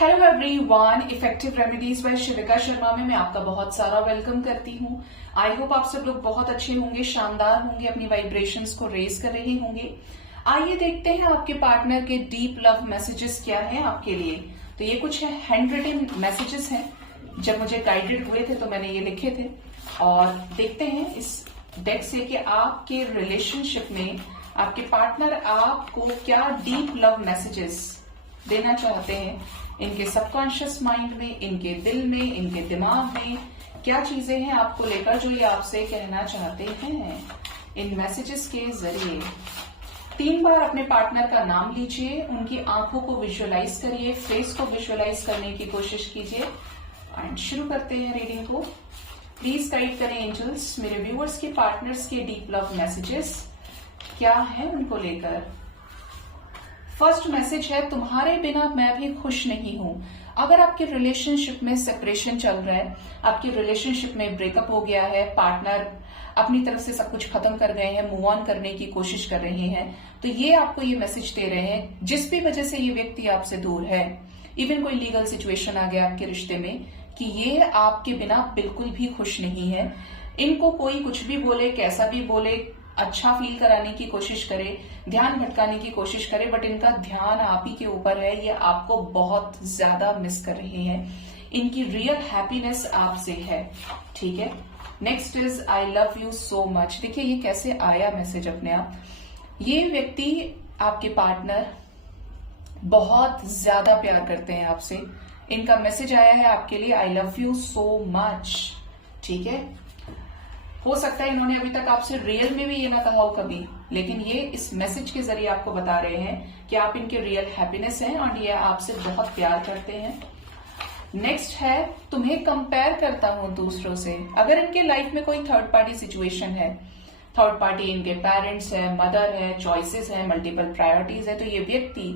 Hello everyone, effective remedies by Shivika Sharma में मैं आपका बहुत सारा वेलकम करती हूँ। आई होप आप सब लोग बहुत अच्छे होंगे, शानदार होंगे, अपनी वाइब्रेशंस को रेज कर रहे होंगे। आइए देखते हैं आपके पार्टनर के डीप लव मैसेजेस क्या हैं आपके लिए। तो ये कुछ है हैंड रिटन मैसेजेस हैं। जब मुझे गाइडेड हुए थे तो मैंने ये लिखे थे और देखते हैं इस डेक से कि आपके रिलेशनशिप में आपके पार्टनर आपको क्या डीप लव मैसेजेस देना चाहते हैं। इनके सबकॉन्शियस माइंड में, इनके दिल में, इनके दिमाग में क्या चीजें हैं आपको लेकर जो ये आपसे कहना चाहते हैं। इन मैसेजेस के जरिए 3 बार अपने पार्टनर का नाम लीजिए, उनकी आंखों को विजुअलाइज करिए, फेस को विजुअलाइज करने की कोशिश कीजिए एंड शुरू करते हैं रीडिंग को। प्लीज गाइड करें एंजल्स मेरे व्यूअर्स के पार्टनर्स के डीप लव मैसेजेस क्या है उनको लेकर। फर्स्ट मैसेज है, तुम्हारे बिना मैं भी खुश नहीं हूं। अगर आपके रिलेशनशिप में सेपरेशन चल रहा है, आपके रिलेशनशिप में ब्रेकअप हो गया है, पार्टनर अपनी तरफ से सब कुछ खत्म कर गए हैं, मूव ऑन करने की कोशिश कर रहे हैं, तो ये आपको ये मैसेज दे रहे हैं जिस भी वजह से ये व्यक्ति आपसे दूर है, इवन कोई लीगल सिचुएशन आ गया आपके रिश्ते में, कि ये आपके बिना बिल्कुल भी खुश नहीं है। इनको कोई कुछ भी बोले, कैसा भी बोले, अच्छा फील कराने की कोशिश करे, ध्यान भटकाने की कोशिश करे, बट इनका ध्यान आप ही के ऊपर है। ये आपको बहुत ज्यादा मिस कर रहे हैं। इनकी रियल हैप्पीनेस आपसे है। ठीक है, next is I love you so much. देखिए ये कैसे आया मैसेज अपने आप। ये व्यक्ति आपके पार्टनर बहुत ज्यादा प्यार करते हैं आपसे। इनका मैसेज आया है आपके लिए, I love you so much. ठीक है, हो सकता है इन्होंने अभी तक आपसे रियल में भी ये ना कहा हो कभी, लेकिन ये इस मैसेज के जरिए आपको बता रहे हैं कि आप इनके रियल हैप्पीनेस हैं और ये आपसे बहुत प्यार करते हैं। नेक्स्ट है, तुम्हें कंपेयर करता हूं दूसरों से। अगर इनके लाइफ में कोई थर्ड पार्टी सिचुएशन है, थर्ड पार्टी इनके पेरेंट्स है, मदर है, चॉइसेस है, मल्टीपल प्रायोरिटीज है, तो ये व्यक्ति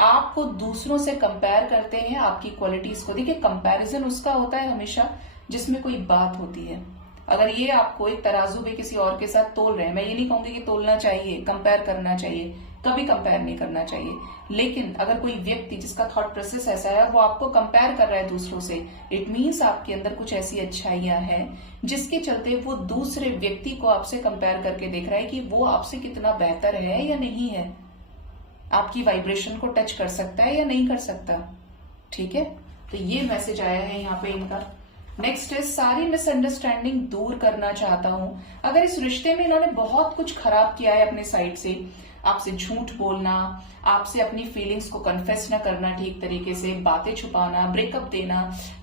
आपको दूसरों से कंपेयर करते हैं आपकी क्वालिटीज को। देखिए कंपैरिजन उसका होता है हमेशा जिसमें कोई बात होती है। अगर ये आपको एक तराजू में किसी और के साथ तोल रहे हैं, मैं ये नहीं कहूंगी कि तोलना चाहिए, कंपेयर करना चाहिए, कभी कंपेयर नहीं करना चाहिए, लेकिन अगर कोई व्यक्ति जिसका थॉट प्रोसेस ऐसा है वो आपको कंपेयर कर रहा है दूसरों से, इट मीन्स आपके अंदर कुछ ऐसी अच्छाइयां हैं जिसके चलते वो दूसरे व्यक्ति को आपसे कंपेयर करके देख रहा है कि वो आपसे कितना बेहतर है या नहीं है, आपकी वाइब्रेशन को टच कर सकता है या नहीं कर सकता। ठीक है, तो ये मैसेज आया है यहाँ पे इनका। नेक्स्ट है, सारी मिसअंडरस्टैंडिंग दूर करना चाहता हूं। अगर इस रिश्ते में इन्होंने बहुत कुछ खराब किया है अपने साइड से, आपसे झूठ बोलना, आपसे अपनी फीलिंग्स को कन्फेस न करना ठीक तरीके से, बातें छुपाना, ब्रेकअप देना,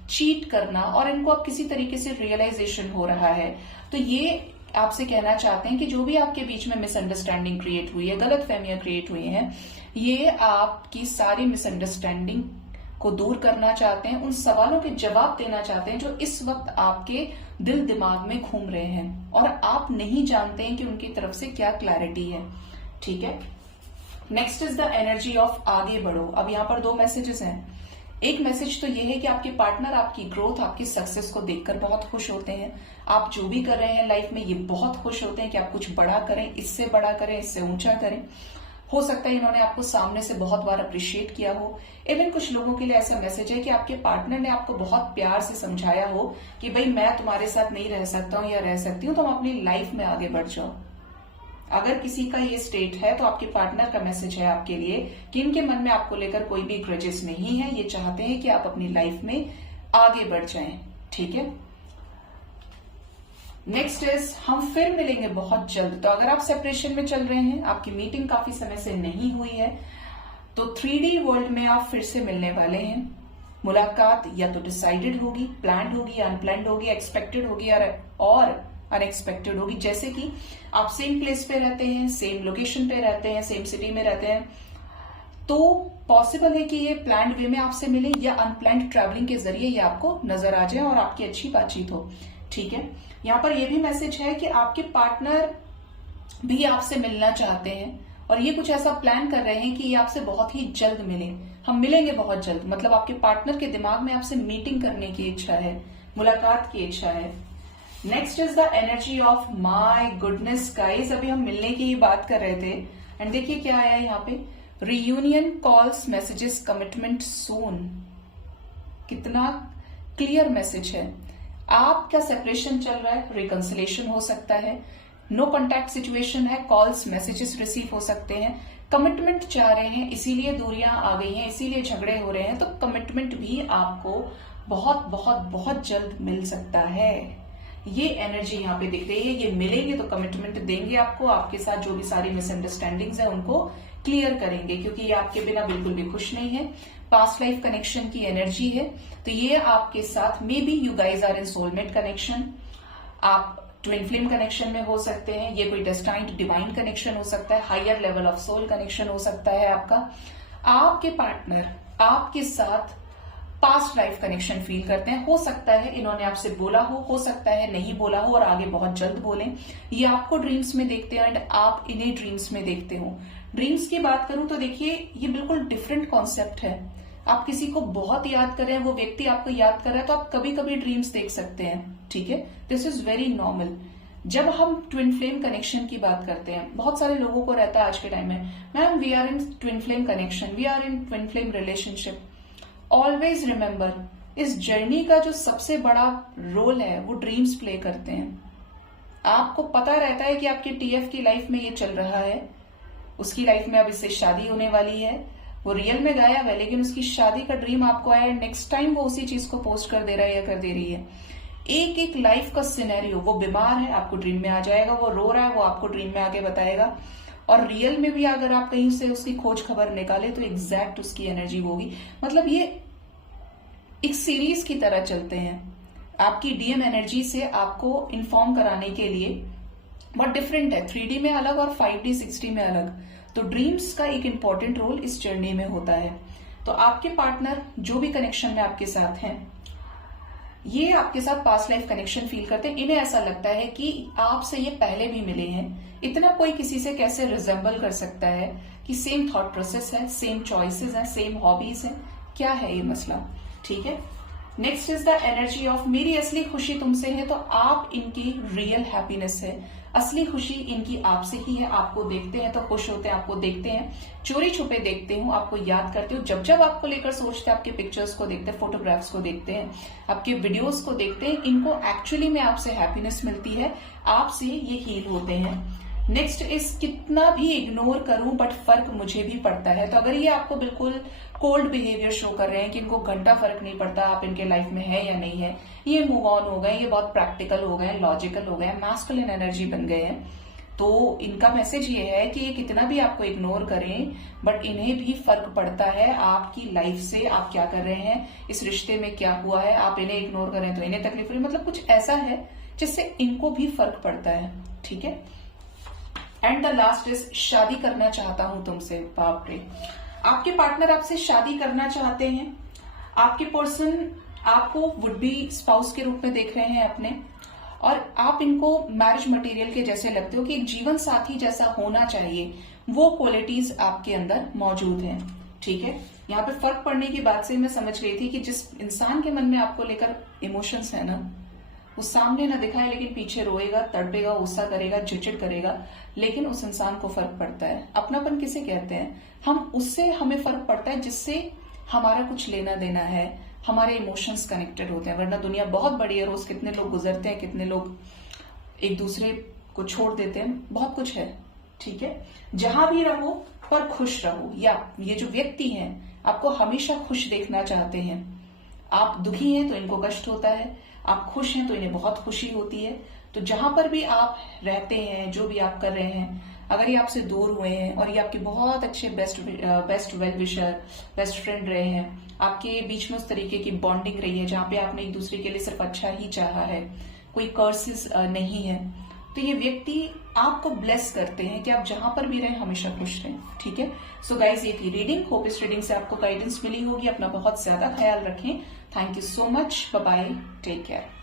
चीट करना, और इनको अब किसी तरीके से रियलाइजेशन हो रहा है, तो ये आपसे कहना चाहते हैं कि जो भी आपके बीच में मिसअंडरस्टैंडिंग क्रिएट हुई है, गलत फहमियां क्रिएट हुई हैं, ये आपकी सारी मिसअंडरस्टैंडिंग को दूर करना चाहते हैं, उन सवालों के जवाब देना चाहते हैं जो इस वक्त आपके दिल दिमाग में घूम रहे हैं और आप नहीं जानते हैं कि उनकी तरफ से क्या क्लैरिटी है। ठीक है, next is the energy of आगे बढ़ो। अब यहाँ पर 2 मैसेजेस हैं। एक मैसेज तो ये है कि आपके पार्टनर आपकी ग्रोथ, आपकी सक्सेस को देखकर बहुत खुश होते हैं। आप जो भी कर रहे हैं लाइफ में ये बहुत खुश होते हैं कि आप कुछ बड़ा करें, इससे बड़ा करें, इससे ऊंचा करें। हो सकता है इन्होंने आपको सामने से बहुत बार अप्रिशिएट किया हो। इवन कुछ लोगों के लिए ऐसा मैसेज है कि आपके पार्टनर ने आपको बहुत प्यार से समझाया हो कि भाई मैं तुम्हारे साथ नहीं रह सकता हूं या रह सकती हूं, तुम अपनी लाइफ में आगे बढ़ जाओ। अगर किसी का ये स्टेट है तो आपके पार्टनर का मैसेज है आपके लिए कि इनके मन में आपको लेकर कोई भी ग्रजेस नहीं है, ये चाहते हैं कि आप अपनी लाइफ में आगे बढ़ जाएं। ठीक है, नेक्स्ट इज, हम फिर मिलेंगे बहुत जल्द। तो अगर आप सेपरेशन में चल रहे हैं, आपकी मीटिंग काफी समय से नहीं हुई है, तो 3D वर्ल्ड में आप फिर से मिलने वाले हैं। मुलाकात या तो डिसाइडेड होगी, प्लान्ड होगी या अनप्लान्ड होगी, एक्सपेक्टेड होगी और अनएक्सपेक्टेड होगी। जैसे कि आप सेम प्लेस पे रहते हैं, सेम लोकेशन पे रहते हैं, सेम सिटी में रहते हैं, तो पॉसिबल है कि ये प्लान्ड वे में आपसे मिले या अनप्लान्ड ट्रैवलिंग के जरिए ये आपको नजर आ जाए और आपकी अच्छी बातचीत हो। ठीक है, यहाँ पर यह भी मैसेज है कि आपके पार्टनर भी आपसे मिलना चाहते हैं और ये कुछ ऐसा प्लान कर रहे हैं कि ये आपसे बहुत ही जल्द मिले। हम मिलेंगे बहुत जल्द, मतलब आपके पार्टनर के दिमाग में आपसे मीटिंग करने की इच्छा है, मुलाकात की इच्छा है। Next is the energy of my goodness guys. अभी हम मिलने की ही बात कर रहे थे एंड देखिए क्या आया है यहाँ पे, रियूनियन कॉल्स मैसेजेस कमिटमेंट सून। कितना क्लियर मैसेज है। आपका सेपरेशन चल रहा है, रिकंसिलेशन हो सकता है, नो कॉन्टैक्ट सिचुएशन है, कॉल्स मैसेजेस रिसीव हो सकते हैं, कमिटमेंट चाह रहे हैं इसीलिए दूरियां आ गई हैं, इसीलिए झगड़े हो रहे हैं, तो कमिटमेंट भी आपको बहुत बहुत बहुत जल्द मिल सकता है। ये एनर्जी यहाँ पे दिख रही है, ये मिलेंगे तो कमिटमेंट देंगे आपको, आपके साथ जो भी सारी मिसअंडरस्टैंडिंग्स है उनको क्लियर करेंगे, क्योंकि ये आपके बिना बिल्कुल भी खुश नहीं है। पास्ट लाइफ कनेक्शन की एनर्जी है, तो ये आपके साथ maybe you guys are in soulmate connection, आप ट्विन फ्लेम कनेक्शन में हो सकते हैं, ये कोई डेस्टाइन्ड डिवाइन कनेक्शन हो सकता है, higher level of soul connection हो सकता है आपका। आपके पार्टनर आपके साथ पास्ट लाइफ कनेक्शन फील करते हैं, हो सकता है इन्होंने आपसे बोला हो सकता है नहीं बोला हो और आगे बहुत जल्द बोलें। ये आपको ड्रीम्स में देखते हैं एंड आप इन्हें ड्रीम्स में देखते हो। ड्रीम्स की बात करूं तो देखिए ये बिल्कुल डिफरेंट कॉन्सेप्ट है। आप किसी को बहुत याद कर रहे हैं, वो व्यक्ति आपको याद कर रहा है, तो आप कभी कभी ड्रीम्स देख सकते हैं, ठीक है, दिस इज वेरी नॉर्मल। जब हम ट्विन फ्लेम कनेक्शन की बात करते हैं, बहुत सारे लोगों को रहता है आज के टाइम में, ma'am we are in twin flame connection, we are in twin flame relationship. Always remember, इस जर्नी का जो सबसे बड़ा रोल है वो ड्रीम्स प्ले करते हैं। आपको पता रहता है कि आपके टीएफ की लाइफ में ये चल रहा है, उसकी लाइफ में अब इससे शादी होने वाली है, वो रियल में गायब है लेकिन उसकी शादी का ड्रीम आपको आया, नेक्स्ट टाइम वो उसी चीज को पोस्ट कर दे रहा है या कर दे रही है। एक एक लाइफ का सिनेरियो, वो बीमार है आपको ड्रीम में आ जाएगा, वो रो रहा है वो आपको ड्रीम में आके बताएगा, और रियल में भी अगर आप कहीं से उसकी खोज खबर निकाले तो एग्जैक्ट उसकी एनर्जी होगी। मतलब ये एक सीरीज की तरह चलते हैं, आपकी डीएम एनर्जी से आपको इन्फॉर्म कराने के लिए। बहुत डिफरेंट है, 3D में अलग और 5D 6D में अलग। तो ड्रीम्स का एक इंपॉर्टेंट रोल इस जर्नी में होता है। तो आपके पार्टनर जो भी कनेक्शन में आपके साथ हैं, ये आपके साथ पास्ट लाइफ कनेक्शन फील करते हैं। इन्हें ऐसा लगता है कि आपसे ये पहले भी मिले हैं, इतना कोई किसी से कैसे रिजेंबल कर सकता है, कि सेम थॉट प्रोसेस है, सेम चॉइसेस है, सेम हॉबीज है, क्या है ये मसला, ठीक है। Next is the energy of मेरी असली खुशी तुमसे है, तो आप इनकी रियल हैप्पीनेस है, असली खुशी इनकी आपसे ही है। आपको देखते हैं तो खुश होते हैं, आपको देखते हैं चोरी छुपे देखते हूँ, आपको याद करते हो, जब जब आपको लेकर सोचते हैं, आपके पिक्चर्स को देखते हैं, फोटोग्राफ्स को देखते हैं, आपके वीडियोस को देखते हैं, इनको एक्चुअली में आपसे हैप्पीनेस मिलती है, आपसे ये हील होते हैं। नेक्स्ट इस कितना भी इग्नोर करूं बट फर्क मुझे भी पड़ता है। तो अगर ये आपको बिल्कुल कोल्ड बिहेवियर शो कर रहे हैं कि इनको घंटा फर्क नहीं पड़ता आप इनके लाइफ में है या नहीं है, ये मूव ऑन हो गए, ये बहुत प्रैक्टिकल हो गए, लॉजिकल हो गए, मैस्कुलिन एनर्जी बन गए हैं, तो इनका मैसेज ये है कि ये कितना भी आपको इग्नोर करें बट इन्हें भी फर्क पड़ता है आपकी लाइफ से, आप क्या कर रहे हैं, इस रिश्ते में क्या हुआ है, आप इन्हें इग्नोर करें तो इन्हें तकलीफ हुई, मतलब कुछ ऐसा है जिससे इनको भी फर्क पड़ता है, ठीक है। एंड द लास्ट इज शादी करना चाहता हूं तुमसे। बाप रे, आपके पार्टनर आपसे शादी करना चाहते हैं, आपके पर्सन आपको वुड बी स्पाउस के रूप में देख रहे हैं अपने, और आप इनको मैरिज मटेरियल के जैसे लगते हो कि एक जीवन साथी जैसा होना चाहिए, वो क्वालिटीज आपके अंदर मौजूद हैं, ठीक है। यहाँ पे फर्क पड़ने की बात से मैं समझ गई थी कि जिस इंसान के मन में आपको लेकर इमोशंस है ना, वो सामने ना दिखाए लेकिन पीछे रोएगा, तड़पेगा, गुस्सा करेगा, चिड़चिड़ करेगा, लेकिन उस इंसान को फर्क पड़ता है। अपनापन किसे कहते हैं, हम उससे हमें फर्क पड़ता है जिससे हमारा कुछ लेना देना है, हमारे इमोशंस कनेक्टेड होते हैं। वरना दुनिया बहुत बड़ी है, रोज कितने लोग गुजरते हैं, कितने लोग एक दूसरे को छोड़ देते हैं, बहुत कुछ है, ठीक है। जहां भी रहो पर खुश रहो, या ये जो व्यक्ति हैं आपको हमेशा खुश देखना चाहते हैं। आप दुखी हैं तो इनको कष्ट होता है, आप खुश हैं तो इन्हें बहुत खुशी होती है। तो जहां पर भी आप रहते हैं, जो भी आप कर रहे हैं, अगर ये आपसे दूर हुए हैं और ये आपके बहुत अच्छे best well wisher, best friend रहे हैं, आपके बीच में उस तरीके की बॉन्डिंग रही है जहां पे आपने एक दूसरे के लिए सिर्फ अच्छा ही चाहा है, कोई कर्सेस नहीं है, तो ये व्यक्ति आपको ब्लेस करते हैं कि आप जहां पर भी रहें हमेशा खुश रहें, ठीक है। सो गाइज, ये थी रीडिंग। होप इस रीडिंग से आपको गाइडेंस मिली होगी। अपना बहुत ज्यादा ख्याल रखें। Thank you so much. Bye bye, take care.